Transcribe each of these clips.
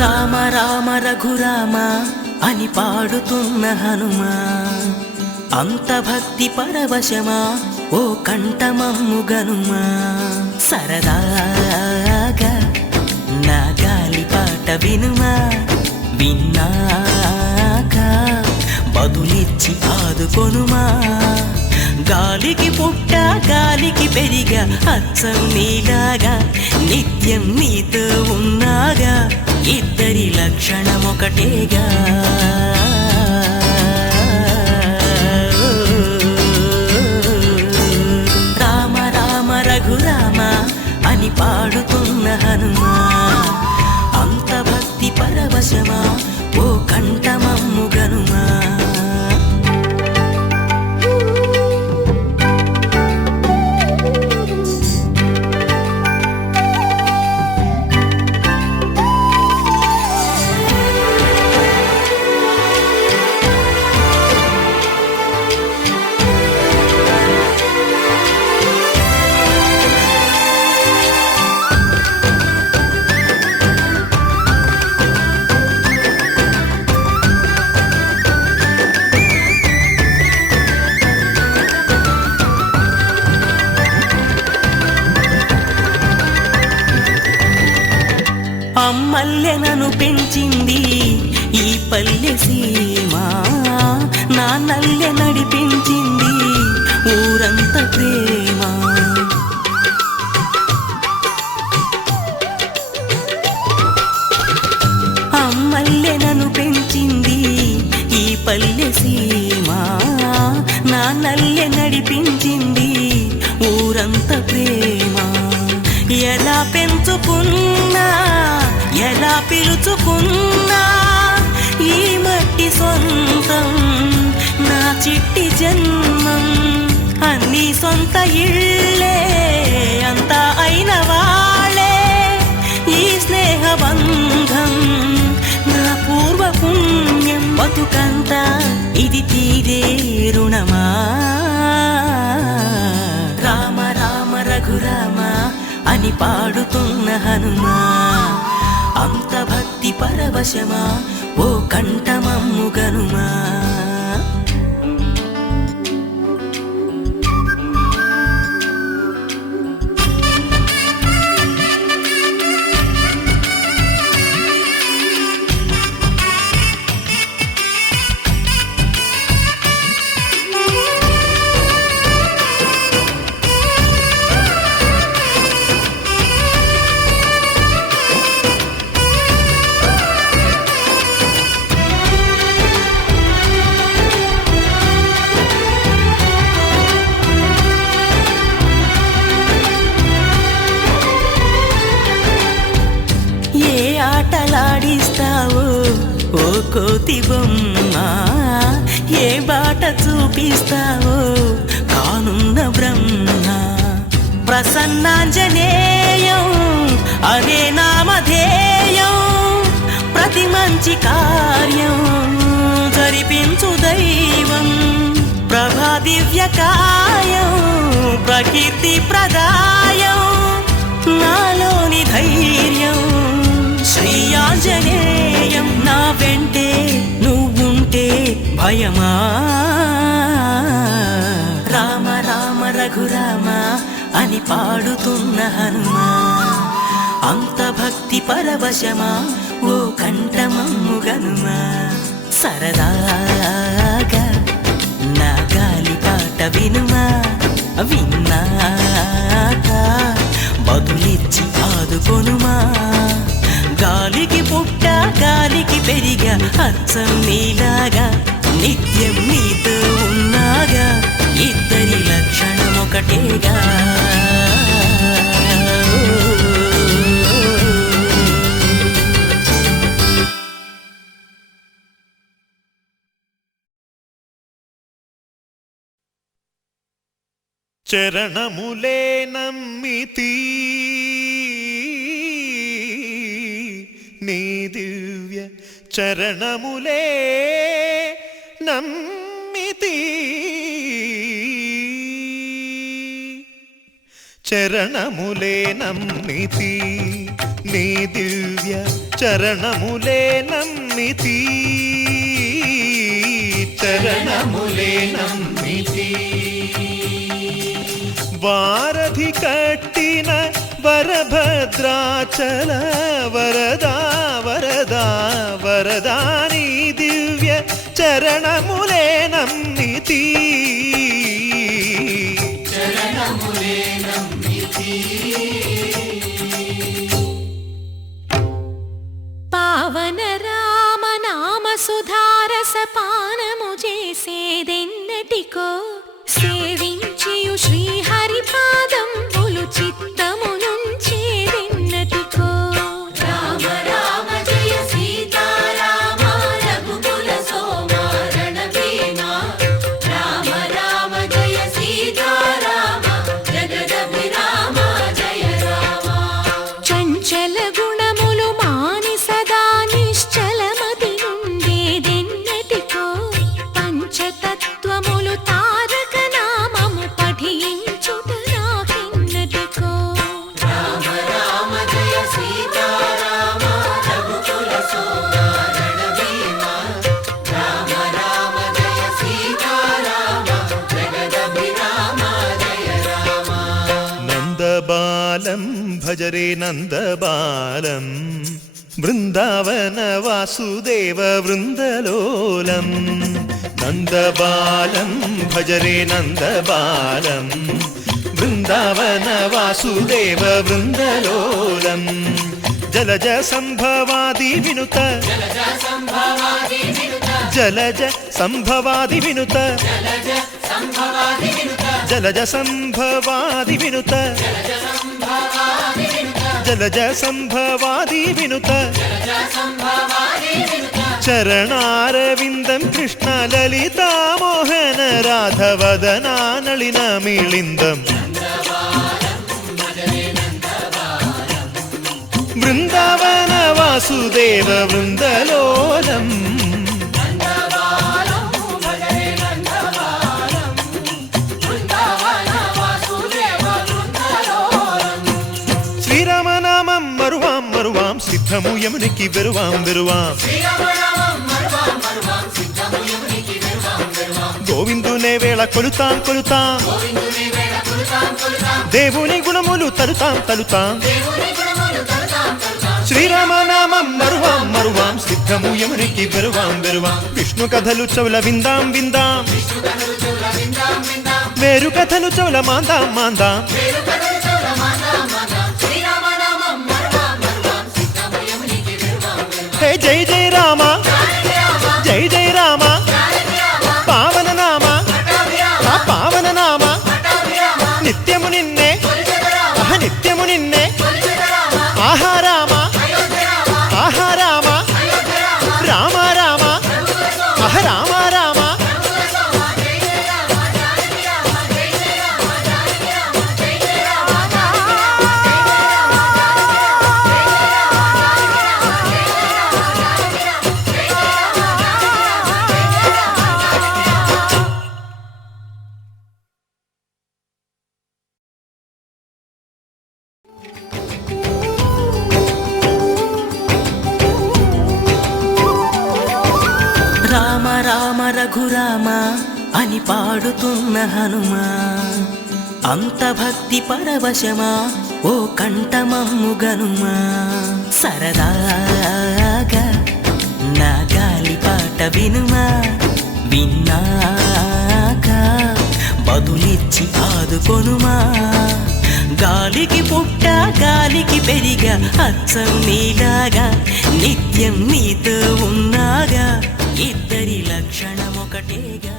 రామ రామ రఘురామ అని పాడుతున్న హనుమా, అంత భక్తి పరవశమా ఓ కంఠమమ్ము గనుమా. సరదాగా నా గాలి పాట వినుమా, విన్నాక బదులిచ్చి ఆదుకొనుమా. గాలికి పుట్ట గాలికి పెరిగా అచ్చం నీలాగా, నిత్యం నీతో ఉన్నాగా, ఇద్దరి లక్షణం ఒకటేగా. రామ రామ రఘురామ అని పాడుతున్న హనుమా, అంత భక్తి పరవశమా ఓ కంఠమమ్ము గనుమా. అమ్మల్లె నన్ను పెంచింది ఈ పల్లె సీమ, నాన్నల్లె నడిపించింది ఊరంత ప్రేమ. అమ్మల్లె నన్ను పెంచింది ఈ పల్లె సీమ, నాన్నల్లె నడిపించింది ఊరంత ప్రేమ. ఎలా పెంచుకున్నా ఎలా పిలుచుకున్నా ఈ మట్టి సొంతం నా చిట్టి జన్మం. అన్ని సొంత ఇళ్ళే అంతా అయిన వాళ్ళే ఈ స్నేహ బంధం నా పూర్వ పుణ్యం. బతుకంతా ఇది తీరే రుణమా. రామ రామ రఘురామ అని పాడుతున్న హనుమా, అంత భక్తి పరవశమా ఓ కంఠమమ్ము గనుమా. ఆటలాడిస్తావో ఓ కోతి బొమ్మ, ఏ బాట చూపిస్తావో కానున్న బ్రహ్మ. ప్రసన్నాంజనేయం అనే నామధేయం, ప్రతి మంచి కార్యం జరిపించు దైవం. ప్రభా దివ్యకాయం ప్రకీర్తి ప్రదాయం, నాలోని ధైర్యం శ్రీ ఆంజనేయం. నా వెంటే నువ్వుంటే భయమా. రామ రామ రఘురామ అని పాడుతున్న హనుమా, అంత భక్తి పరవశమా ఓ కంఠమమ్ము గనుమా. సరదాగా నా గాలి పాట వినుమా, విన్నాక బదులిచ్చి ఆదుకొనుమా. గాలికి పుట్ట గాలికి పెరిగా అచ్చం నీలాగా నిత్యం నీతో ఉన్నాగా ఇద్దరి లక్షణం ఒకటేగా చరణములే నమ్మితి నీ దివ్య చరణములే నమ్మితి చరణములే నమ్మితి నీ దివ్య చరణములే నమ్మితి చరణములే నమ్మితి వారధి కట్టిన వరభద్రాచల వరదా వరదా వరదాని దివ్య చరణములే నమ్మితి చరణములే నమ్మితి పావన రామ నామ సుధారస పానము చేసేదెన్నటికో సేవించియు శ్రీహరి పాదంబులు చిత్తము నుంచేదెన్నటికో రామ రామ జయ సీతారామ రఘుకుల సోమ రణభీమ రామ రామ జయ సీతారామ జగదభిరామ జయ రామ చంచల గుణములు మాని సదా నిశ్చలమతి నుండేదెన్నటికో పంచతత్వములు తారక నామము పఠించుట నాకెన్నటికో రామ రామ జయ సీతారామ రఘుకుల సోమ రణభీమ రామ రామ జయ సీతారామ జగదభిరామ జయ రామ నందబాలం భజరే నందబాలం బృందావన వాసుదేవ వృందలోలం నందబాలం భజరే నందబాలం బృందావన వాసుదేవ వృందలోలం జలజ సంభవాది వినుత జలజ సంభవాది వినుత జలజ సంభవాది వినుత జలజ సంభవాది వినుత చరణారవిందం కృష్ణ లలితా మోహన రాధవదనా నళిన మిళిందం బృందావన వాసుదేవ వృందలోలం శ్రీరామనామం మరువాం మరువాం సిద్ధము యమునికి వెరువాం వెరువాం గోవిందునే వేళ కొలుతాం కొలుతాం దేవుని గుణములు తలుతాం తలుతాం శ్రీరామనామం మరువాం మరువాం సిద్ధము యమునికి వెరువాం వెరువాం విష్ణు కథలు చౌల విందాం విందాం మేరు కథలు చౌల మాందాం మాందాం హే జై జై రామ జై జై రామ పావన నామ ఆ పావన నామ నిత్యము నిన్నే నిత్యము నిన్నే ఆహా రామ ఆహా రామ రామ రామ ఆహ రామ రామ రామ రామ రఘురామ అని పాడుతున్న హనుమా అంత భక్తి పరవశమా ఓ కంఠమమ్ము గనుమా సరదాగా నా గాలి పాట వినుమా విన్నాక బదులిచ్చి ఆదుకొనుమా గాలికి పుట్ట గాలికి పెరిగా అచ్చం నీలాగా నిత్యం నీతో ఉన్నాగా ఇద్దరి లక్షణం ఒకటేగా.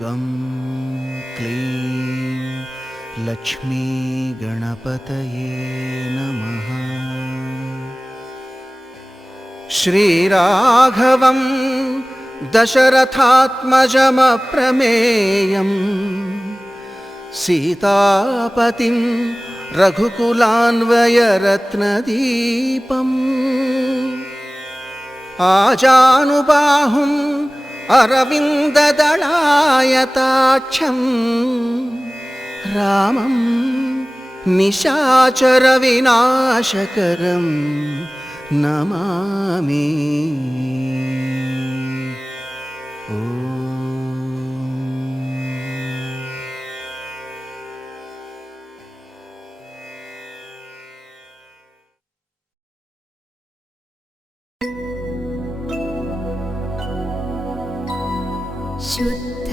గం క్లీం లక్ష్మీ గణపతయే నమః. శ్రీరాఘవం దశరథాత్మజమప్రమేయం సీతాపతిం రఘుకులాన్వయరత్నదీపం ఆజానుబాహుం అరవిందదళాయతాక్షం రామం నిశాచర వినాశకరం నమామి. शुद्ध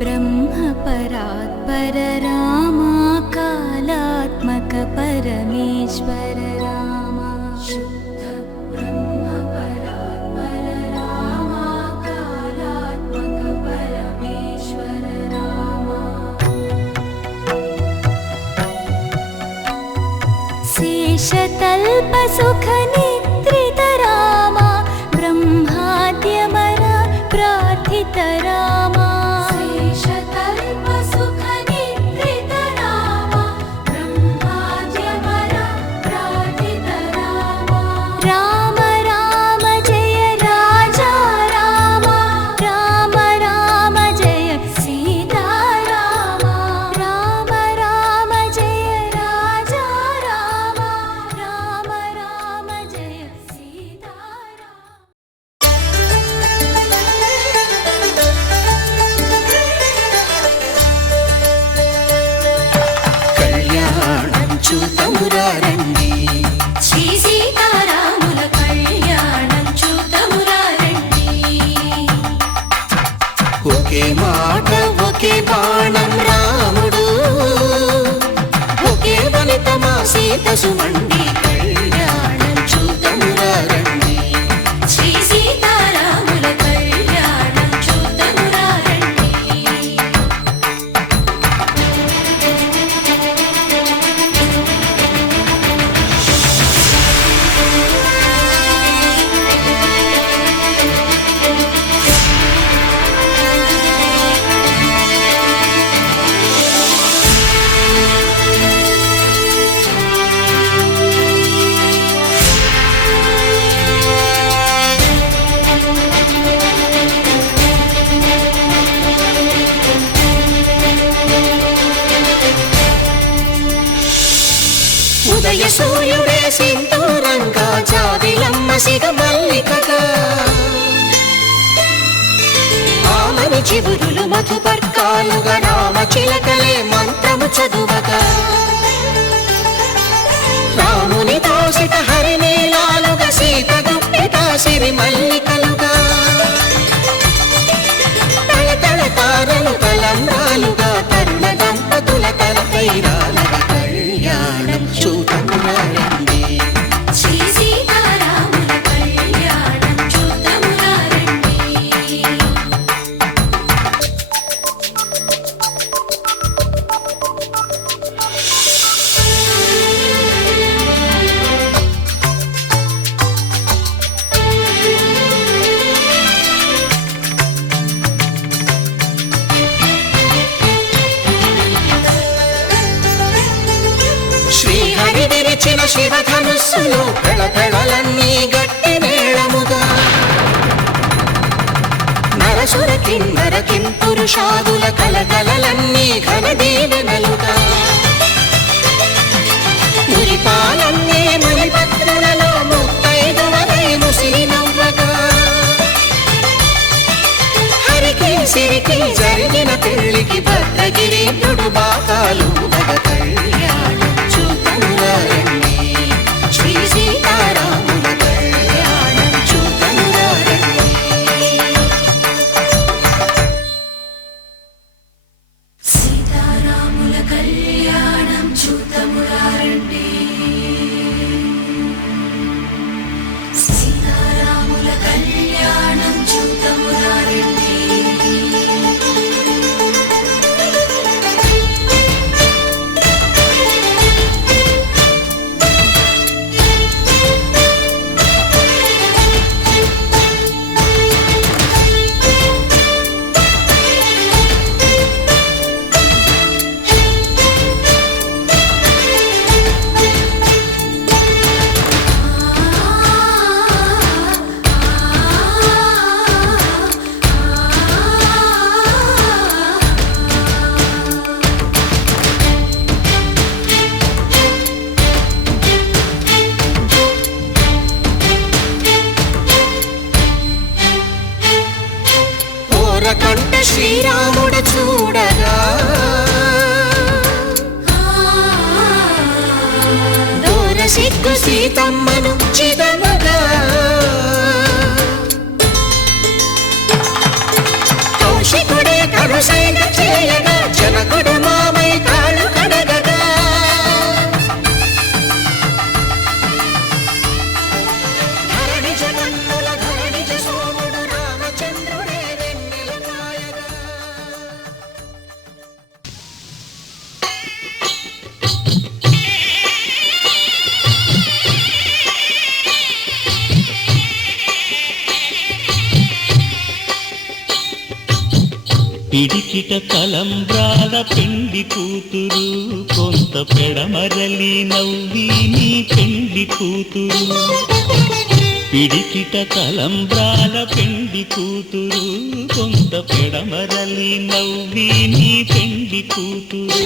ब्रह्म परात्पर रामा कालात्मक परमेश्वर रामा. शुद्ध ब्रह्म परात्पर रामा कालात्मक परमेश्वर रामा. शेषतल्प सुख निद्रित रामा ब्रह्माद्यमर प्रार्थित रामा. शेषतल्प सुख निद्रित रामा ब्रह्माद्यमर प्रार्थित रामा. राम राम जय राजा रामा. राम राम जय सीता रामा. राम राम जय राजा रामा. राम राम जय सीता रामा. కళ్యాణం చూతమురారండి శ్రీ సీతారాముల కళ్యాణం చూతమురారండి. ఒకే మాట ఒకే బాణం రాముడు ఒకే వనిత మా సీత సుమండి కళ్యాణం చూతమురారండి. శ్రీ సీతారాముల కళ్యాణం చూతమురారండి. ఉదయ సూర్యుడే సింధూరంగా జాబిలమ్మ సిగ మల్లికగా ఆమని చివురులు మధుపర్కాలుగా రామ చిలకలే మంత్రము చదువగా రాముని దోసిట హరినీలాలుగా సీత గుప్పిట సిరి మల్లికలుగా తళతళ తారలు తలంబ్రాలుగా తరుణ దంపతుల తలపైరాలుగా కళ్యాణం చూతమురారండి. శ్రీ సీతారాముల కళ్యాణం చూతమురారండి. శ్రీహరి విరిచిన శివధనుస్సులు పెళపెళలన్నీ గట్టి మేళముగా నరసుర కిన్నర కింపురుషాదుల కలకలలన్నీ ఘన దీవెనలుగా మురిపాలన్నీ మణిపత్రులలో ముత్తైదువలై ముసిరి నవ్వగా హరికి సిరికి జరిగిన పెళ్లికి భద్రగిరి బాకాలు మగ కళ్యాణం చూతమురారండి. శ్రీ సీతారాముల కళ్యాణం చూతమురారండి. సీతారాముల కళ్యాణం పిడికిట తలంబ్రాల పెండి కూతురు కొంత పెడమరలి నవ్వి నీ పెండి కూతురు పిడికిట తలంబ్రాల పెండి కూతురు కొంత పెడమరలి నవ్వి నీ పెండి కూతురు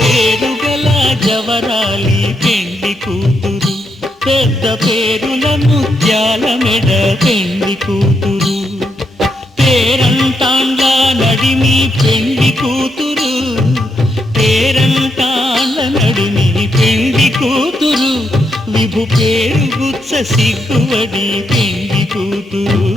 పేరుగల జవరాలి పెండి కూతురు పెద్ద పేరుల ముత్యాల మెడ పెండి కూతురు పేరంటాండ్ల నడిమి పెండి కూతురు పేరంటాండ్ల నడిమి పెండి కూతురు విభు పేరు గుచ్చ సిగ్గువడి పెండి కూతురు